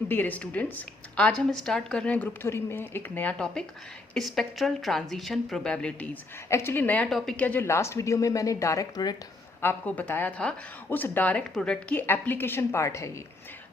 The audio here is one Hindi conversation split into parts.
डियर स्टूडेंट्स, आज हम स्टार्ट कर रहे हैं ग्रुप थ्योरी में एक नया topic, spectral transition probabilities. Actually नया टॉपिक क्या, जो लास्ट वीडियो में मैंने डायरेक्ट प्रोडक्ट आपको बताया था, उस डायरेक्ट प्रोडक्ट की एप्लीकेशन पार्ट है ये।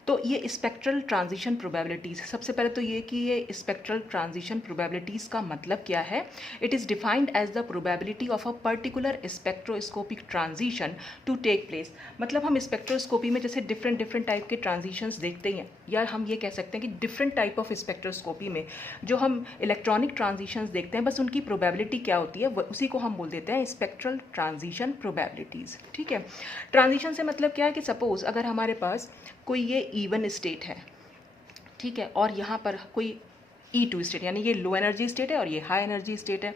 तो ये स्पेक्ट्रल ट्रांजिशन प्रोबेबिलिटीज़, सबसे पहले तो ये कि ये स्पेक्ट्रल ट्रांजिशन प्रोबेबिलिटीज़ का मतलब क्या है। It is defined as the probability of a particular spectroscopic transition to take place. मतलब हम स्पेक्ट्रोस्कोपी में जैसे डिफरेंट टाइप के ट्रांजिशंस देखते हैं, या हम ये कह सकते हैं कि डिफरेंट टाइप ऑफ स्पेक्ट्रोस्कोपी में जो हम इलेक्ट्रॉनिक ट्रांजिशंस देखते हैं, बस उनकी प्रोबेबिलिटी क्या होती है उसी को हम बोल देते हैं स्पेक्ट्रल ट्रांजिशन प्रोबेबिलिटीज़। ठीक है, ट्रांजिशन से मतलब क्या है कि सपोज अगर हमारे पास कोई ये इवन स्टेट है, ठीक है, और यहाँ पर कोई E2 स्टेट, यानी ये लो एनर्जी स्टेट है और ये हाई एनर्जी स्टेट है,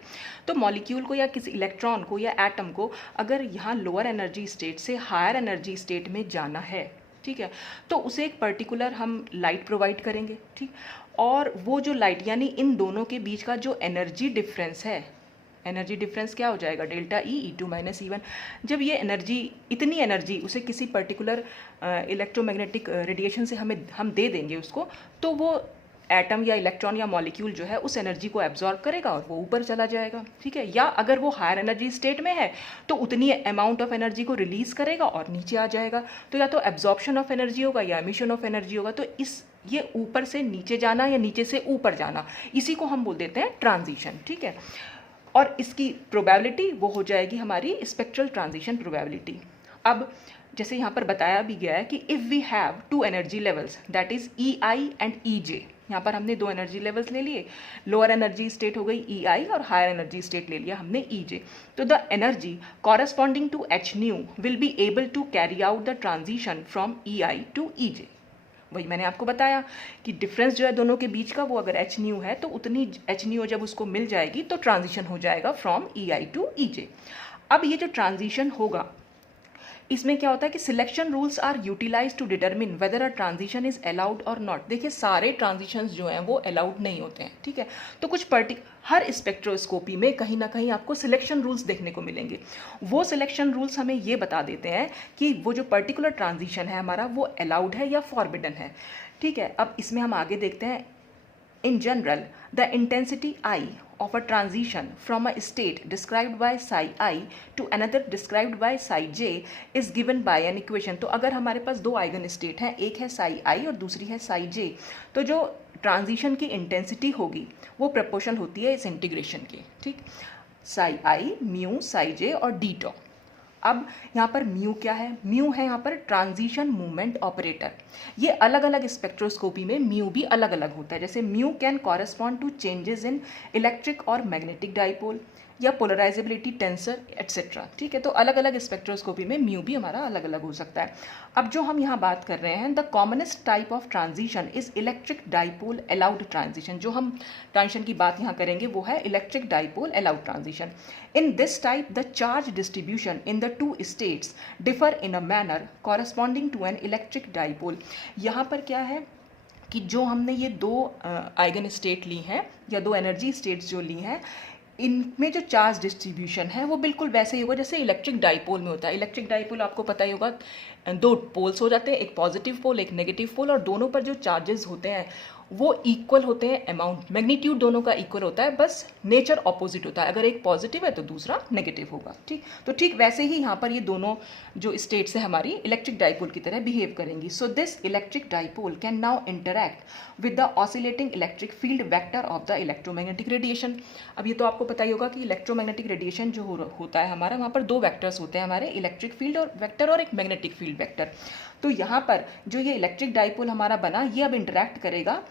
तो मॉलिक्यूल को या किसी इलेक्ट्रॉन को या एटम को अगर यहाँ लोअर एनर्जी स्टेट से हायर एनर्जी स्टेट में जाना है, ठीक है, तो उसे एक पर्टिकुलर हम लाइट प्रोवाइड करेंगे। ठीक, और वो जो लाइट यानी इन दोनों के बीच का जो एनर्जी डिफरेंस है, एनर्जी डिफरेंस क्या हो जाएगा, डेल्टा E2 माइनस E1। जब ये एनर्जी, इतनी एनर्जी उसे किसी पर्टिकुलर इलेक्ट्रोमैग्नेटिक रेडिएशन से हम दे देंगे उसको, तो वो एटम या इलेक्ट्रॉन या मॉलिक्यूल जो है उस एनर्जी को एब्जॉर्ब करेगा और वो ऊपर चला जाएगा। ठीक है, या अगर वो हायर एनर्जी स्टेट में है तो उतनी अमाउंट ऑफ एनर्जी को रिलीज करेगा और नीचे आ जाएगा। तो या तो एब्जॉर्प्शन ऑफ एनर्जी होगा या एमिशन ऑफ एनर्जी होगा। तो ये ऊपर से नीचे जाना या नीचे से ऊपर जाना, इसी को हम बोल देते हैं ट्रांजिशन। ठीक है, और इसकी प्रोबेबिलिटी वो हो जाएगी हमारी स्पेक्ट्रल ट्रांजिशन प्रोबेबिलिटी। अब जैसे यहाँ पर बताया भी गया है कि if we have two energy levels that is EI and EJ, यहाँ पर हमने दो एनर्जी लेवल्स ले लिए, लोअर एनर्जी स्टेट हो गई EI और हायर एनर्जी स्टेट ले लिया हमने EJ। तो the energy corresponding to H nu will be able to carry out the transition from EI to EJ। वही मैंने आपको बताया कि डिफरेंस जो है दोनों के बीच का, वो अगर H न्यू है तो उतनी H न्यू जब उसको मिल जाएगी तो ट्रांजिशन हो जाएगा फ्रॉम EI टू EJ। अब ये जो ट्रांजिशन होगा, इसमें क्या होता है कि selection rules are utilise to determine whether a transition is allowed और नॉट। देखिए, सारे ट्रांजिशंस जो हैं वो अलाउड नहीं होते हैं। ठीक है, तो कुछ हर स्पेक्ट्रोस्कोपी में कहीं ना कहीं आपको सिलेक्शन रूल्स देखने को मिलेंगे। वो सिलेक्शन रूल्स हमें ये बता देते हैं कि वो जो पर्टिकुलर ट्रांजिशन है हमारा वो अलाउड है या फॉरबिडन है। ठीक है, अब इसमें हम आगे देखते हैं। In general, the intensity I of a transition from a state described by psi I to another described by psi j is given by an equation। तो अगर हमारे पास दो आइगन स्टेट हैं, एक है psi I और दूसरी है psi j, तो जो ट्रांजिशन की इंटेंसिटी होगी वो प्रपोर्शन होती है इस इंटीग्रेशन के। ठीक, psi I, mu, psi j और d tau। अब यहाँ पर म्यू क्या है, म्यू है यहाँ पर ट्रांजिशन मूवमेंट ऑपरेटर। ये अलग अलग स्पेक्ट्रोस्कोपी में म्यू भी अलग अलग होता है। जैसे mu can correspond to changes in electric और मैग्नेटिक डाइपोल या पोलराइजेबिलिटी टेंसर एट्सेट्रा। ठीक है, तो अलग अलग स्पेक्ट्रोस्कोपी में म्यू भी हमारा अलग अलग हो सकता है। अब जो हम यहाँ बात कर रहे हैं, the commonest type of transition is electric dipole allowed transition. जो हम ट्रांजिशन की बात यहाँ करेंगे वो है electric dipole allowed transition. In this type the charge distribution in the two states differ in a manner corresponding to an electric dipole. यहाँ पर क्या है कि जो हमने ये दो आइगन स्टेट ली हैं या दो एनर्जी स्टेट्स जो ली हैं, इनमें जो चार्ज डिस्ट्रीब्यूशन है वो बिल्कुल वैसे ही होगा जैसे इलेक्ट्रिक डाइपोल में होता है। इलेक्ट्रिक डाइपोल आपको पता ही होगा, दो पोल्स हो जाते हैं, एक पॉजिटिव पोल एक नेगेटिव पोल, और दोनों पर जो चार्जेस होते हैं वो इक्वल होते हैं, अमाउंट मैग्नीट्यूड दोनों का इक्वल होता है, बस नेचर ऑपोजिट होता है। अगर एक पॉजिटिव है तो दूसरा नेगेटिव होगा। ठीक, तो ठीक वैसे ही यहाँ पर ये दोनों जो स्टेट्स है हमारी इलेक्ट्रिक डाइपोल की तरह बिहेव करेंगी। So this electric dipole can now interact with the oscillating electric field vector of the electromagnetic radiation. अब ये तो आपको पता ही होगा कि इलेक्ट्रोमैग्नेटिक रेडिएशन जो होता है हमारा, वहाँ पर दो वेक्टर्स होते हैं हमारे, इलेक्ट्रिक फील्ड और वेक्टर और एक मैग्नेटिक फील्ड वेक्टर। तो यहाँ पर जो ये इलेक्ट्रिक डाइपोल हमारा बना, ये अब इंटरैक्ट करेगा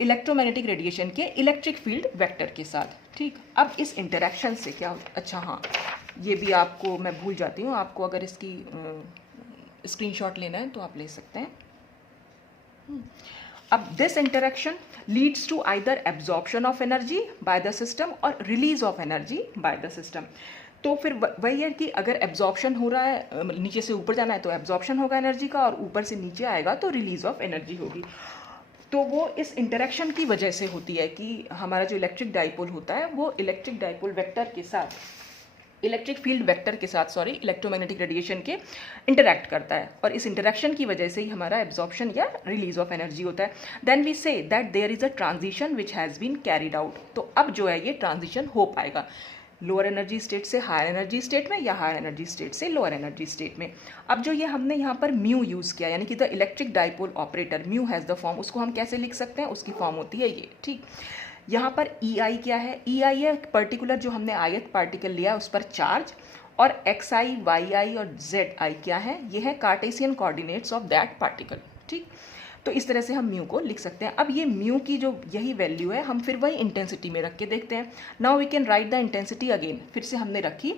इलेक्ट्रोमैग्नेटिक रेडिएशन के इलेक्ट्रिक फील्ड वेक्टर के साथ। ठीक, अब इस इंटरैक्शन से क्या, अच्छा हाँ, ये भी आपको मैं भूल जाती हूँ, आपको अगर इसकी स्क्रीनशॉट लेना है तो आप ले सकते हैं। अब this interaction leads to either absorption of energy by the system और release of energy by the system. तो फिर वही है कि अगर एब्जॉर्प्शन हो रहा है, नीचे से ऊपर जाना है तो एब्जॉर्प्शन होगा एनर्जी का, और ऊपर से नीचे आएगा तो रिलीज ऑफ एनर्जी होगी। तो वो इस इंटरेक्शन की वजह से होती है कि हमारा जो इलेक्ट्रिक डाइपोल होता है वो इलेक्ट्रिक डाइपोल वेक्टर के साथ इलेक्ट्रिक फील्ड वेक्टर के साथ इलेक्ट्रोमैग्नेटिक रेडिएशन के इंटरैक्ट करता है, और इस इंटरैक्शन की वजह से ही हमारा एब्जॉर्प्शन या रिलीज ऑफ एनर्जी होता है। Then we say that there is a transition which has been carried out. तो अब जो है ये ट्रांजिशन हो पाएगा लोअर एनर्जी स्टेट से हायर एनर्जी स्टेट में, या हायर एनर्जी स्टेट से लोअर एनर्जी स्टेट में। अब जो ये हमने यहाँ पर म्यू यूज़ किया, यानी कि the electric dipole operator mu has the form, उसको हम कैसे लिख सकते हैं, उसकी फॉर्म होती है ये, ठीक। यहाँ पर ई आई क्या है, ई आई है पर्टिकुलर जो हमने आयत पार्टिकल लिया उस पर चार्ज, और एक्स आई, वाई आई और जेड आई क्या है, ये है Cartesian coordinates of that particle, ठीक। तो इस तरह से हम म्यू को लिख सकते हैं। अब ये म्यू की जो यही वैल्यू है हम फिर वही इंटेंसिटी में रख के देखते हैं। Now we can write the intensity again, फिर से हमने रखी,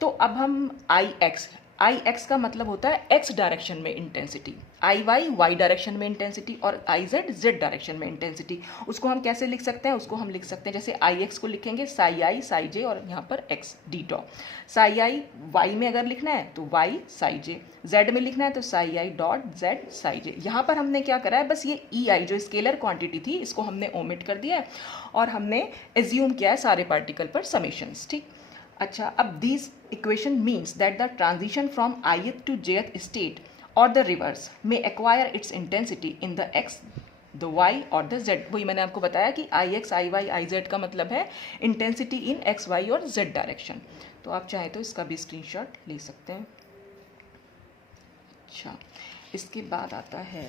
तो अब हम आई एक्स का मतलब होता है एक्स डायरेक्शन में इंटेंसिटी, आई वाई वाई डायरेक्शन में इंटेंसिटी, और आई जेड जेड डायरेक्शन में इंटेंसिटी। उसको हम कैसे लिख सकते हैं, उसको हम लिख सकते हैं जैसे आई एक्स को लिखेंगे साई आई साई जे, और यहाँ पर x D toe. Sai I Y में अगर लिखना है तो वाई साई जे, जेड में लिखना है तो psi I dot Z psi J. यहाँ पर हमने क्या करा है, बस ये ई आई जो स्केलर क्वांटिटी थी इसको हमने ओमिट कर दिया है, और हमने एज्यूम किया है सारे पार्टिकल पर समेशंस, ठीक। अच्छा, अब this equation means that the transition from ith to jth state और द रिवर्स में acquire its intensity in the x, the y और द z। वही मैंने आपको बताया कि I X I Y I Z का मतलब है इंटेंसिटी इन x, y और z डायरेक्शन। तो आप चाहें तो इसका भी स्क्रीनशॉट ले सकते हैं। अच्छा, इसके बाद आता है,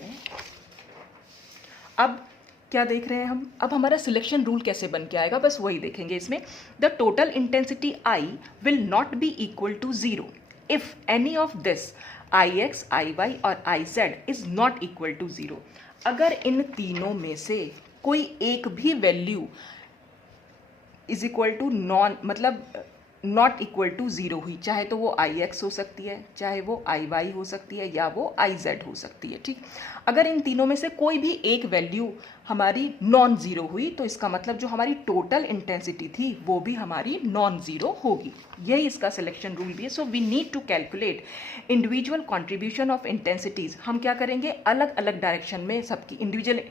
अब क्या देख रहे हैं हम, अब हमारा सिलेक्शन रूल कैसे बन के आएगा, बस वही देखेंगे इसमें। The total intensity I will not be equal to 0 if any of this I X I Y और I Z is not equal to 0। अगर इन तीनों में से कोई एक भी value is equal to not equal to 0 हुई, चाहे तो वो आई एक्स हो सकती है, चाहे वो आई वाई हो सकती है, या वो आई जेड हो सकती है, ठीक। अगर इन तीनों में से कोई भी एक वैल्यू हमारी नॉन ज़ीरो हुई तो इसका मतलब जो हमारी टोटल इंटेंसिटी थी वो भी हमारी नॉन ज़ीरो होगी। यही इसका सिलेक्शन रूल भी है। So we need to calculate individual contribution of intensities. हम क्या करेंगे, अलग अलग डायरेक्शन में सबकी इंडिविजुअल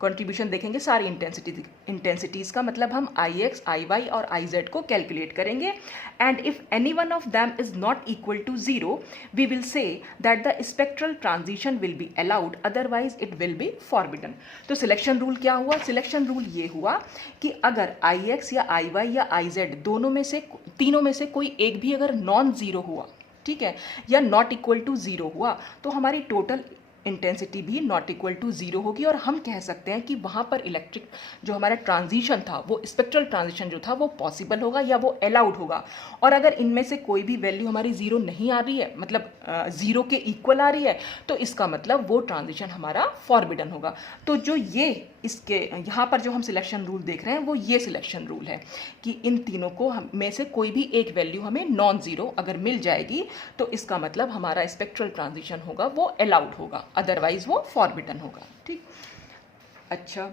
कॉन्ट्रीब्यूशन देखेंगे सारी इंटेंसिटीज़ का, मतलब हम आई एक्स आई वाई और आई जेड को कैलकुलेट करेंगे। And if any one of them is not equal to 0 we will say that the spectral transition will be allowed, otherwise it will be forbidden. तो सिलेक्शन रूल क्या हुआ, सिलेक्शन रूल ये हुआ कि अगर आई एक्स या आई वाई या आई जेड दोनों में से तीनों में से कोई एक भी अगर नॉन ज़ीरो हुआ, ठीक है, या नॉट इक्वल टू 0 हुआ, तो हमारी टोटल इंटेंसिटी भी नॉट इक्वल टू 0 होगी, और हम कह सकते हैं कि वहाँ पर इलेक्ट्रिक जो हमारा ट्रांजिशन था, वो स्पेक्ट्रल ट्रांजिशन जो था वो पॉसिबल होगा या वो अलाउड होगा। और अगर इनमें से कोई भी वैल्यू हमारी 0 नहीं आ रही है, मतलब 0 के इक्वल आ रही है, तो इसका मतलब वो ट्रांजिशन हमारा फॉरबिडन होगा। तो जो ये इसके यहाँ पर जो हम सिलेक्शन रूल देख रहे हैं वो ये सिलेक्शन रूल है कि इन तीनों को में से कोई भी एक वैल्यू हमें नॉन ज़ीरो अगर मिल जाएगी तो इसका मतलब हमारा स्पेक्ट्रल ट्रांजिशन होगा वो अलाउड होगा, अदरवाइज वो फॉरबिडन होगा, ठीक। अच्छा,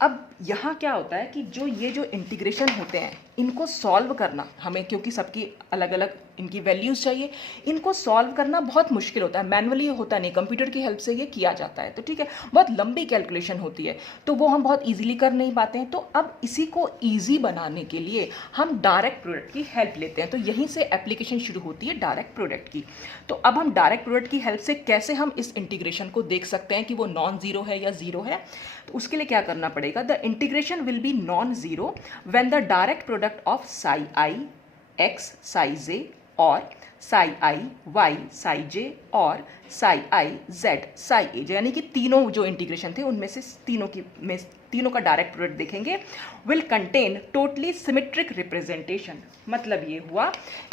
अब यहाँ क्या होता है कि जो इंटीग्रेशन होते हैं इनको सॉल्व करना हमें, क्योंकि सबकी अलग अलग इनकी वैल्यूज़ चाहिए, इनको सॉल्व करना बहुत मुश्किल होता है। मैनुअली होता नहीं, कंप्यूटर की हेल्प से ये किया जाता है, तो ठीक है, बहुत लंबी कैलकुलेशन होती है, तो वो हम बहुत इजीली कर नहीं पाते हैं। तो अब इसी को इजी बनाने के लिए हम डायरेक्ट प्रोडक्ट की हेल्प लेते हैं। तो यहीं से एप्लीकेशन शुरू होती है डायरेक्ट प्रोडक्ट की। तो अब हम डायरेक्ट प्रोडक्ट की हेल्प से कैसे हम इस इंटीग्रेशन को देख सकते हैं कि वो नॉन ज़ीरो है या ज़ीरो है। तो उसके लिए क्या करना पड़ेगा, the integration will be non zero when the direct product of psi I X psi J और psi I Y psi J और psi I Z psi A, यानी कि तीनों जो इंटीग्रेशन थे उनमें से तीनों का डायरेक्ट प्रोडक्ट देखेंगे, will contain totally symmetric representation. मतलब ये हुआ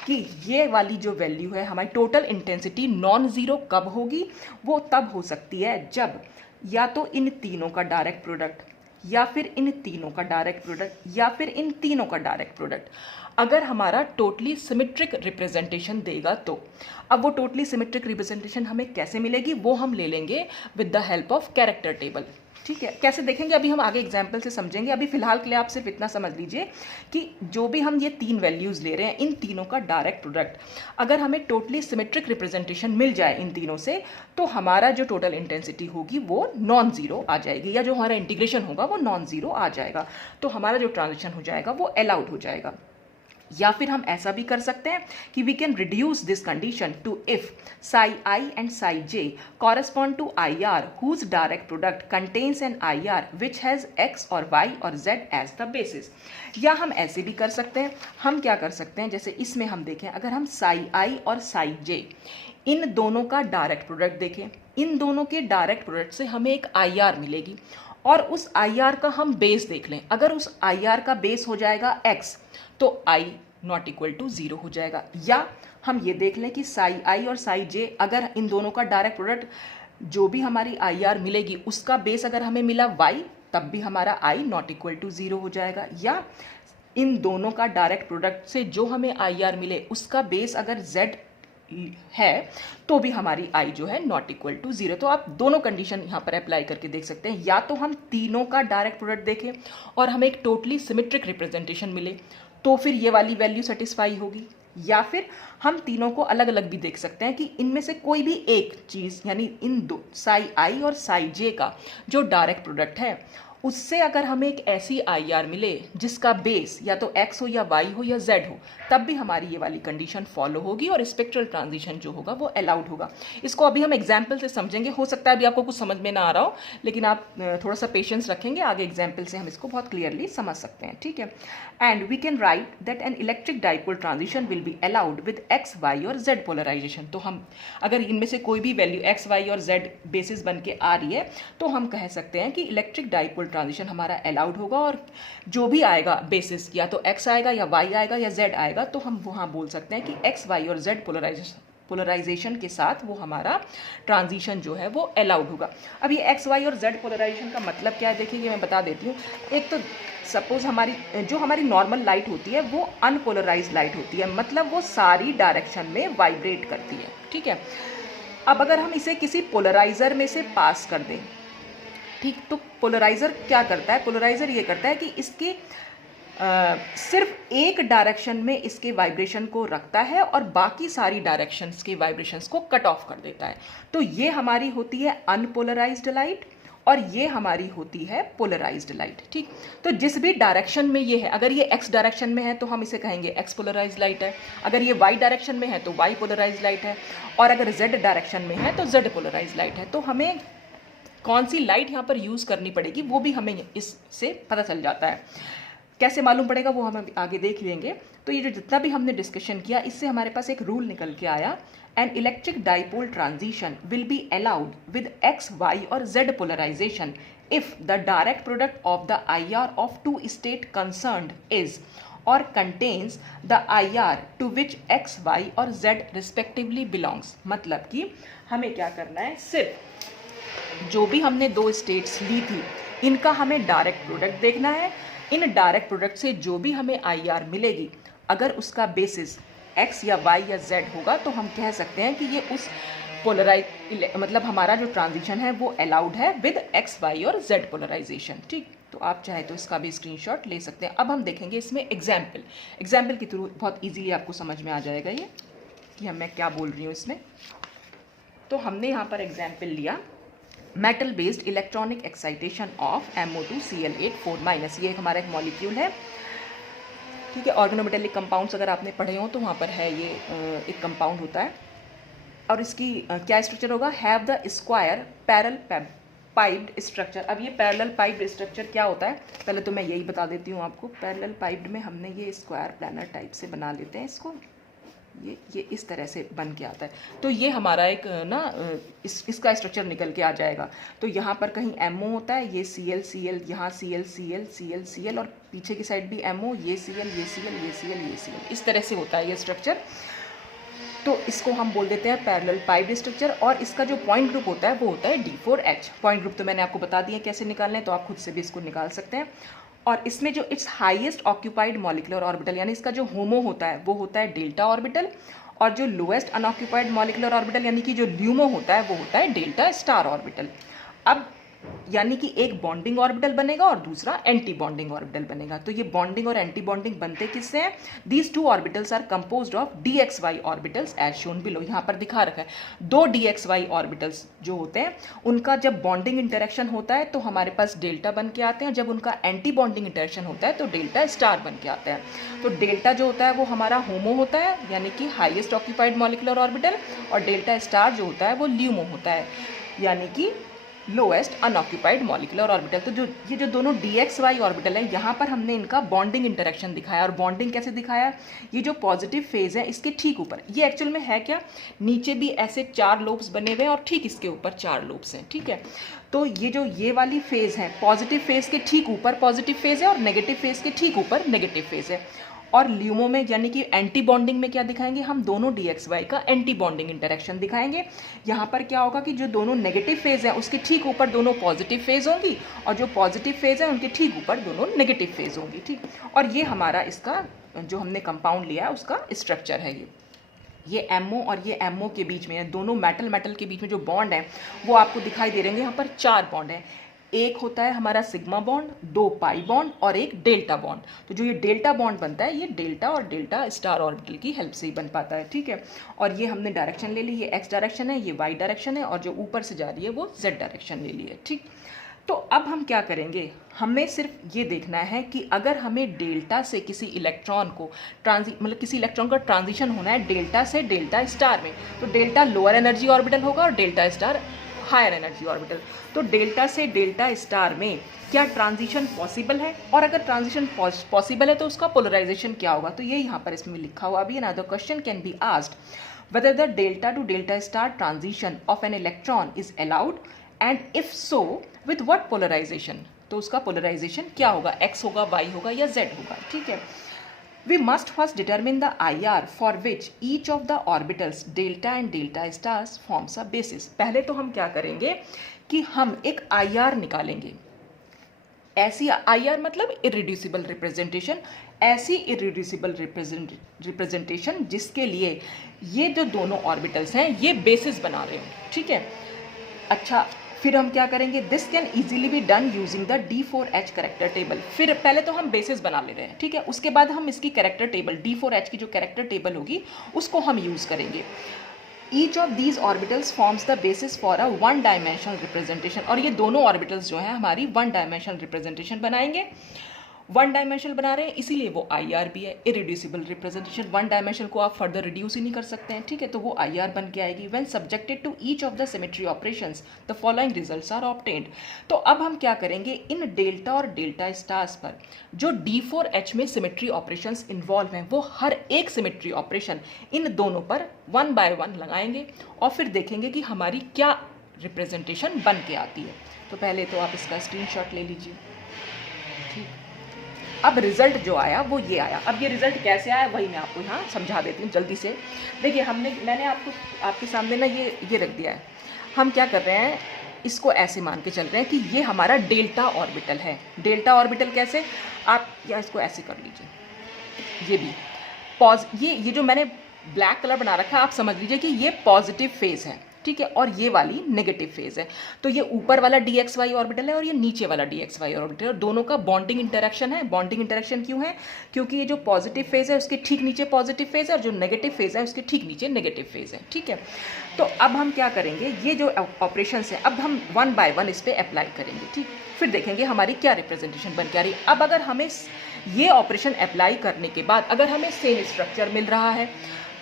कि ये वाली जो वैल्यू है हमारी टोटल इंटेंसिटी नॉन ज़ीरो कब होगी, वो तब हो सकती है जब या तो इन तीनों का डायरेक्ट प्रोडक्ट, या फिर इन तीनों का डायरेक्ट प्रोडक्ट, या फिर इन तीनों का डायरेक्ट प्रोडक्ट अगर हमारा टोटली सिमेट्रिक रिप्रेजेंटेशन देगा। तो अब वो टोटली सिमेट्रिक रिप्रेजेंटेशन हमें कैसे मिलेगी, वो हम ले लेंगे with the help of character table, ठीक है। कैसे देखेंगे अभी हम आगे एग्जाम्पल से समझेंगे। अभी फिलहाल के लिए आप सिर्फ इतना समझ लीजिए कि जो भी हम ये तीन वैल्यूज़ ले रहे हैं, इन तीनों का डायरेक्ट प्रोडक्ट अगर हमें टोटली सिमेट्रिक रिप्रेजेंटेशन मिल जाए इन तीनों से, तो हमारा जो टोटल इंटेंसिटी होगी वो नॉन ज़ीरो आ जाएगी, या जो हमारा इंटीग्रेशन होगा वो नॉन ज़ीरो आ जाएगा। तो हमारा जो ट्रांजिशन हो जाएगा वो अलाउड हो जाएगा। या फिर हम ऐसा भी कर सकते हैं कि we can reduce this condition to if psi i and psi j correspond to I R whose direct product contains an I R which has x और वाई और जेड एज द बेसिस। या हम ऐसे भी कर सकते हैं, हम क्या कर सकते हैं, जैसे इसमें हम देखें, अगर हम साई आई और साई जे इन दोनों का डायरेक्ट प्रोडक्ट देखें, इन दोनों के डायरेक्ट प्रोडक्ट से हमें एक आई आर मिलेगी और उस आई आर का हम बेस देख लें। अगर उस आई आर का बेस हो जाएगा एक्स तो i नॉट इक्वल टू 0 हो जाएगा। या हम ये देख लें कि साई आई और साई जे, अगर इन दोनों का डायरेक्ट प्रोडक्ट जो भी हमारी आई आर मिलेगी उसका बेस अगर हमें मिला y, तब भी हमारा i नॉट इक्वल टू 0 हो जाएगा। या इन दोनों का डायरेक्ट प्रोडक्ट से जो हमें आई आर मिले उसका बेस अगर z है तो भी हमारी i जो है नॉट इक्वल टू 0। तो आप दोनों कंडीशन यहाँ पर अप्लाई करके देख सकते हैं। या तो हम तीनों का डायरेक्ट प्रोडक्ट देखें और हमें एक टोटली सिमेट्रिक रिप्रेजेंटेशन मिले तो फिर ये वाली वैल्यू सेटिस्फाई होगी। या फिर हम तीनों को अलग अलग भी देख सकते हैं कि इनमें से कोई भी एक चीज़, यानी इन दो साई आई और साई जे का जो डायरेक्ट प्रोडक्ट है उससे अगर हमें एक ऐसी आई आर मिले जिसका बेस या तो x हो या y हो या z हो, तब भी हमारी ये वाली कंडीशन फॉलो होगी और स्पेक्ट्रल ट्रांजिशन जो होगा वो अलाउड होगा। इसको अभी हम एग्जाम्पल से समझेंगे। हो सकता है अभी आपको कुछ समझ में ना आ रहा हो, लेकिन आप थोड़ा सा पेशेंस रखेंगे, आगे एग्जाम्पल से हम इसको बहुत क्लियरली समझ सकते हैं। ठीक है। And we can write that an electric dipole transition will be allowed with x, y और z पोलराइजेशन। तो हम अगर इनमें से कोई भी वैल्यू x, y और z बेसिस बन के आ रही है तो हम कह सकते हैं कि इलेक्ट्रिक डाइपोल ट्रांजिशन हमारा अलाउड होगा और जो भी आएगा बेसिस, या तो x आएगा या y आएगा या z आएगा, तो हम वहाँ बोल सकते हैं कि x, y और z पोलराइजेशन के साथ वो हमारा ट्रांजिशन जो है वो अलाउड होगा। अब ये x, y और z पोलराइजेशन का मतलब क्या है, देखिए मैं बता देती हूँ। एक तो सपोज हमारी नॉर्मल लाइट होती है वो अनपोलराइज्ड लाइट होती है, मतलब वो सारी डायरेक्शन में वाइब्रेट करती है। ठीक है। अब अगर हम इसे किसी पोलराइजर में से पास कर दें, ठीक, तो पोलराइज़र क्या करता है, पोलराइज़र ये करता है कि इसके सिर्फ एक डायरेक्शन में इसके वाइब्रेशन को रखता है और बाकी सारी डायरेक्शंस के वाइब्रेशंस को कट ऑफ कर देता है। तो ये हमारी होती है अनपोलराइज्ड लाइट और ये हमारी होती है पोलराइज्ड लाइट। ठीक, तो जिस भी डायरेक्शन में ये है, अगर ये x डायरेक्शन में है तो हम इसे कहेंगे x पोलराइज्ड लाइट है, अगर ये y डायरेक्शन में है तो y पोलराइज्ड लाइट है, और अगर z डायरेक्शन में है तो z पोलराइज्ड लाइट है। तो हमें कौन सी लाइट यहाँ पर यूज़ करनी पड़ेगी वो भी हमें इससे पता चल जाता है। कैसे मालूम पड़ेगा वो हम आगे देख लेंगे। तो ये जो जितना भी हमने डिस्कशन किया, इससे हमारे पास एक रूल निकल के आया, an electric dipole transition will be allowed with x, y और z polarisation if the direct product of the I R of two state concerned is और contains the I R to which x, y और z रिस्पेक्टिवली बिलोंग्स। मतलब कि हमें क्या करना है, सिर्फ जो भी हमने दो स्टेट्स ली थी इनका हमें डायरेक्ट प्रोडक्ट देखना है। इन डायरेक्ट प्रोडक्ट से जो भी हमें आई आर मिलेगी, अगर उसका बेसिस x या y या z होगा तो हम कह सकते हैं कि ये उस मतलब हमारा जो ट्रांजिशन है वो अलाउड है विद x, y और z पोलराइजेशन। ठीक, तो आप चाहे तो इसका भी स्क्रीनशॉट ले सकते हैं। अब हम देखेंगे इसमें एग्जाम्पल के थ्रू बहुत ईजीली आपको समझ में आ जाएगा ये कि मैं क्या बोल रही हूँ इसमें। तो हमने यहाँ पर एग्जाम्पल लिया, metal based electronic excitation of MO2Cl8 ये हमारा एक मॉलिक्यूल है। ठीक है, ऑर्गेनोमेटेलिक कंपाउंड्स अगर आपने पढ़े हो तो वहाँ पर है, ये एक कंपाउंड होता है और इसकी क्या स्ट्रक्चर होगा, have the square parallel piped structure. अब ये पैरेलल पाइप्ड स्ट्रक्चर क्या होता है, पहले तो मैं यही बता देती हूँ आपको। पैरेलल पाइप्ड में हमने ये स्क्वायर प्लानर टाइप से बना लेते हैं इसको, ये इस तरह से बन के आता है। तो ये हमारा एक इसका स्ट्रक्चर निकल के आ जाएगा। तो यहाँ पर कहीं MO होता है, ये Cl, यहाँ Cl और पीछे की साइड भी MO, ये Cl, इस तरह से होता है ये स्ट्रक्चर। तो इसको हम बोल देते हैं पैरेलल पाइप्ड स्ट्रक्चर। और इसका जो पॉइंट ग्रुप होता है वो होता है D4H। पॉइंट ग्रुप तो मैंने आपको बता दिया कैसे निकालना है, तो आप खुद से भी इसको निकाल सकते हैं। और इसमें जो it's highest occupied molecular orbital, यानी इसका जो होमो होता है वो होता है डेल्टा ऑर्बिटल, और जो लोएस्ट अनऑक्यूपाइड मॉलिकुलर ऑर्बिटल यानी कि जो ल्यूमो होता है वो होता है डेल्टा स्टार ऑर्बिटल। अब यानी कि एक बॉन्डिंग ऑर्बिटल बनेगा और दूसरा एंटी बॉन्डिंग ऑर्बिटल बनेगा। तो ये बॉन्डिंग और एंटी बॉन्डिंग बनते किससे हैं? These two orbitals are composed of DXY orbitals as shown below. यहाँ पर दिखा रखा है 2 DXY ऑर्बिटल्स जो होते हैं उनका जब बॉन्डिंग इंटरेक्शन होता है तो हमारे पास डेल्टा बन के आते हैं, जब उनका एंटी बॉन्डिंग इंटरेक्शन होता है तो डेल्टा स्टार बन के आता है। तो डेल्टा जो होता है वो हमारा होमो होता है यानी कि हाईएस्ट ऑक्यूपाइड मॉलिक्यूलर ऑर्बिटल, और डेल्टा स्टार जो होता है वो ल्यूमो होता है यानी कि लोएस्ट अनऑक्यूपाइड मॉलिक्यूलर ऑर्बिटल। तो ये जो दोनों DXY ऑर्बिटल है यहाँ पर हमने इनका बॉन्डिंग इंटरेक्शन दिखाया। और बॉन्डिंग कैसे दिखाया? ये जो पॉजिटिव फेज है इसके ठीक ऊपर, ये एक्चुअल में है क्या, नीचे भी ऐसे 4 लोब्स बने हुए हैं और ठीक इसके ऊपर 4 लोब्स हैं, ठीक है। तो ये वाली फेज है, पॉजिटिव फेज के ठीक ऊपर पॉजिटिव फेज है और नेगेटिव फेज के ठीक ऊपर नेगेटिव फेज है। और ल्यूमो में यानी कि एंटी बॉन्डिंग में क्या दिखाएंगे हम? दोनों DXY का एंटी बॉन्डिंग इंटरेक्शन दिखाएंगे। यहाँ पर क्या होगा कि जो दोनों नेगेटिव फेज है उसके ठीक ऊपर दोनों पॉजिटिव फेज होंगी और जो पॉजिटिव फेज है उनके ठीक ऊपर दोनों नेगेटिव फेज होंगी, ठीक। और ये हमारा इसका जो हमने कंपाउंड लिया है उसका स्ट्रक्चर है। ये MO और ये MO के बीच में है, दोनों मेटल के बीच में जो बॉन्ड है वो आपको दिखाई दे रहे हैं। यहाँ पर 4 बॉन्ड है, एक होता है हमारा सिग्मा बॉन्ड, 2 पाई बॉन्ड और एक डेल्टा बॉन्ड। तो जो ये डेल्टा बॉन्ड बनता है ये डेल्टा और डेल्टा स्टार ऑर्बिटल की हेल्प से ही बन पाता है, ठीक है। और ये हमने डायरेक्शन ले ली, ये x डायरेक्शन है, ये y डायरेक्शन है, और जो ऊपर से जा रही है वो z डायरेक्शन ले ली है, ठीक। तो अब हम क्या करेंगे, हमें सिर्फ ये देखना है कि अगर हमें डेल्टा से किसी इलेक्ट्रॉन को किसी इलेक्ट्रॉन का ट्रांजिशन होना है डेल्टा से डेल्टा स्टार में, तो डेल्टा लोअर एनर्जी ऑर्बिटल होगा और delta star higher energy orbital. तो डेल्टा से डेल्टा स्टार में क्या ट्रांजिशन पॉसिबल है, और अगर ट्रांजिशन पॉसिबल है तो उसका पोलराइजेशन क्या होगा? तो ये यहाँ पर इसमें लिखा हुआ भी है ना। The question can be asked whether the delta to delta star transition of an electron is allowed and if so with what polarization। तो उसका पोलराइजेशन क्या होगा? x होगा, y होगा या z होगा, ठीक है। We must first determine the IR for which each of the orbitals delta and delta stars forms a basis। पहले तो हम क्या करेंगे कि हम एक IR निकालेंगे। ऐसी IR मतलब इरिड्यूसिबल रिप्रेजेंटेशन, ऐसी इरिड्यूसिबल रिप्रेजेंटेशन जिसके लिए ये जो दोनों ऑर्बिटल्स हैं ये बेसिस बना रहे हो, ठीक है। अच्छा, फिर हम क्या करेंगे? This can easily be done using the D4H character table. फिर पहले तो हम बेसिस बना ले रहे हैं, ठीक है, उसके बाद हम इसकी करेक्टर टेबल D4H की जो करेक्टर टेबल होगी उसको हम यूज़ करेंगे। Each of these orbitals forms the basis for a 1 dimensional representation. और ये दोनों ऑर्बिटल्स जो हैं हमारी 1 डायमेंशनल रिप्रेजेंटेशन बनाएंगे। 1 डायमेंशनल बना रहे हैं इसीलिए वो IR भी है, इरिड्यूसिबल रिप्रेजेंटेशन। 1 डायमेंशनल को आप फर्दर रिड्यूस ही नहीं कर सकते हैं, ठीक है, तो वो IR बन के आएगी। When subjected to each of the symmetry operations the following results are obtained. तो अब हम क्या करेंगे, इन डेल्टा और डेल्टा स्टार्स पर जो D4H में सिमेट्री ऑपरेशंस इन्वॉल्व हैं वो हर एक सिमेट्री ऑपरेशन इन दोनों पर 1 by 1 लगाएंगे और फिर देखेंगे कि हमारी क्या रिप्रेजेंटेशन बन के आती है। तो पहले तो आप इसका स्क्रीनशॉट ले लीजिए, ठीक। अब रिजल्ट जो आया वो ये आया। अब ये रिजल्ट कैसे आया वही मैं आपको यहाँ समझा देती हूँ जल्दी से। देखिए मैंने आपके सामने ना ये रख दिया है। हम क्या कर रहे हैं, इसको ऐसे मान के चल रहे हैं कि ये हमारा डेल्टा ऑर्बिटल है। डेल्टा ऑर्बिटल कैसे, आप या इसको ऐसे कर लीजिए, ये भी ये जो मैंने ब्लैक कलर बना रखा है आप समझ लीजिए कि ये पॉजिटिव फेज है, ठीक है, और ये वाली नेगेटिव फेज है। तो ये ऊपर वाला DXY ऑर्बिटल है और ये नीचे वाला DXY ऑर्बिटल है, और दोनों का बॉन्डिंग इंटरेक्शन है। बॉन्डिंग इंटरेक्शन क्यों है? क्योंकि ये जो पॉजिटिव फेज है उसके ठीक नीचे पॉजिटिव फेज है और जो नेगेटिव फेज है उसके ठीक नीचे नेगेटिव फेज है, ठीक है। तो अब हम क्या करेंगे, ये जो ऑपरेशन है अब हम 1 by 1 इस पर अप्लाई करेंगे, ठीक। फिर देखेंगे हमारी क्या रिप्रेजेंटेशन बन के आ रही है। अब अगर हमें ये ऑपरेशन अप्लाई करने के बाद अगर हमें सेम स्ट्रक्चर मिल रहा है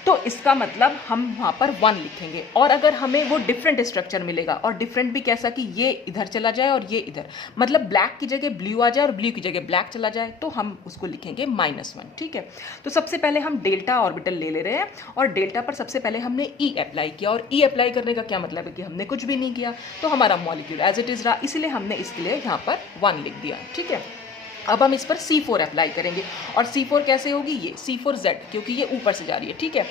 तो इसका मतलब हम वहाँ पर 1 लिखेंगे। और अगर हमें वो डिफरेंट स्ट्रक्चर मिलेगा, और डिफरेंट भी कैसा कि ये इधर चला जाए और ये इधर, मतलब ब्लैक की जगह ब्लू आ जाए और ब्लू की जगह ब्लैक चला जाए, तो हम उसको लिखेंगे -1, ठीक है। तो सबसे पहले हम डेल्टा ऑर्बिटल ले रहे हैं और डेल्टा पर सबसे पहले हमने E अप्लाई किया। और E अप्लाई करने का क्या मतलब है कि हमने कुछ भी नहीं किया, तो हमारा मॉलिक्यूल एज इट इज़ रहा, इसलिए हमने इसके लिए यहाँ पर 1 लिख दिया, ठीक है। अब हम इस पर C4 अप्लाई करेंगे और C4 कैसे होगी, ये C4Z, क्योंकि ये ऊपर से जा रही है, ठीक है।